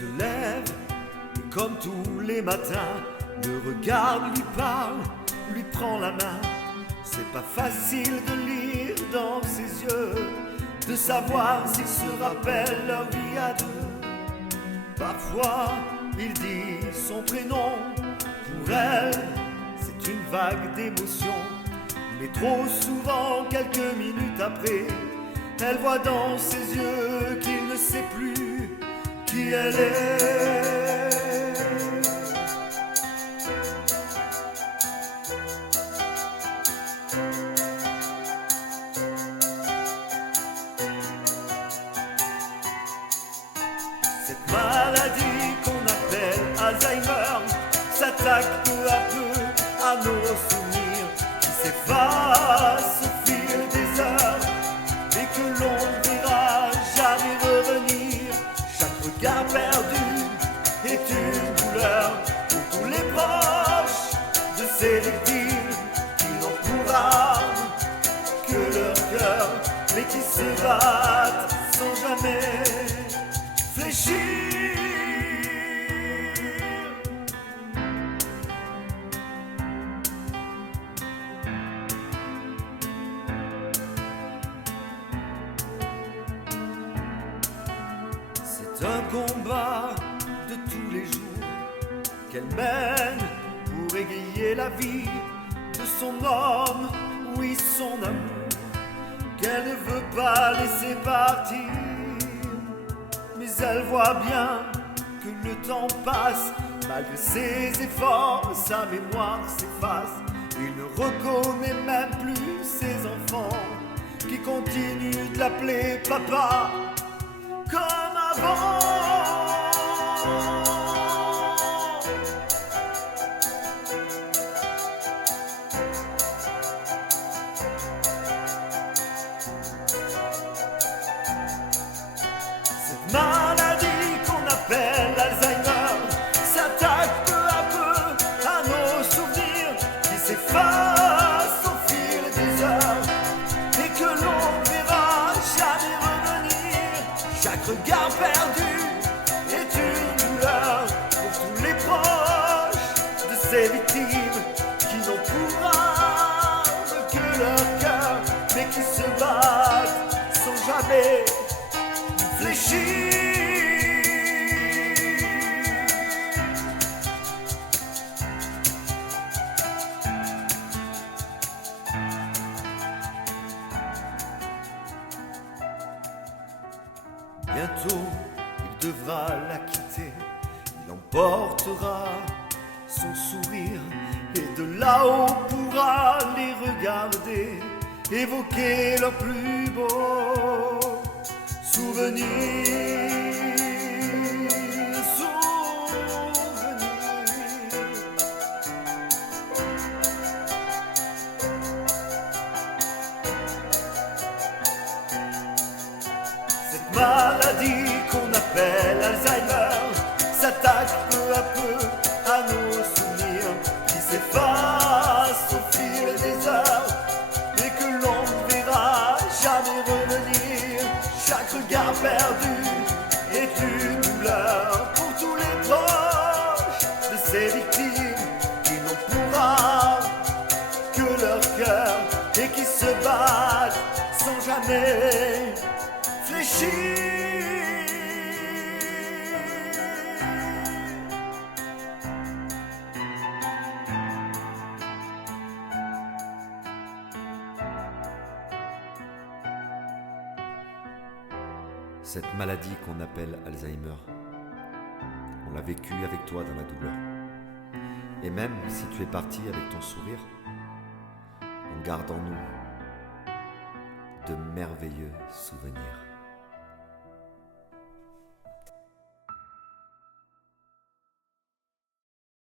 se lève et comme tous les matins, le regard lui parle, lui prend la main. C'est pas facile de lire dans ses yeux, de savoir s'il se rappelle leur vie à deux. Parfois, il dit son prénom, pour elle, c'est une vague d'émotion. Mais trop souvent, quelques minutes après, elle voit dans ses yeux qu'il ne sait plus qui elle est. Cette maladie qu'on appelle Alzheimer s'attaque peu à peu à nos souvenirs qui s'effacent au fil des heures et que l'on ne verra jamais revenir. Chaque regard perdu est une douleur pour tous les proches de ces victimes qui n'ont pour arme que leur cœur, mais qui se battent sans jamais fléchir. C'est un combat de tous les jours qu'elle mène pour égayer la vie de son homme, oui son amour, qu'elle ne veut pas laisser partir. Mais elle voit bien que le temps passe, malgré ses efforts, sa mémoire s'efface. Il ne reconnaît même plus ses enfants qui continuent de l'appeler papa comme avant. Cette maladie qu'on appelle Alzheimer s'attaque peu à peu à nos souvenirs qui s'effacent au fil des heures et que l'on ne verra jamais revenir. Chaque regard perdu est une douleur pour tous les proches de ces victimes qui n'ont pour arme que leur cœur, mais qui se battent sans jamais fléchir. Bientôt, il devra la quitter. Il emportera son sourire et de là-haut pourra les regarder, évoquer leurs plus beaux souvenirs. Cette maladie qu'on appelle Alzheimer s'attaque peu à peu à nos souvenirs qui s'effacent au fil des heures et que l'on ne verra jamais revenir. Chaque regard perdu est une douleur pour tous les proches de ces victimes qui n'ont pour arme que leur cœur et qui se battent sans jamais fléchir. Cette maladie qu'on appelle Alzheimer, on l'a vécue avec toi dans la douleur. Et même si tu es parti avec ton sourire, on garde en nous de merveilleux souvenirs.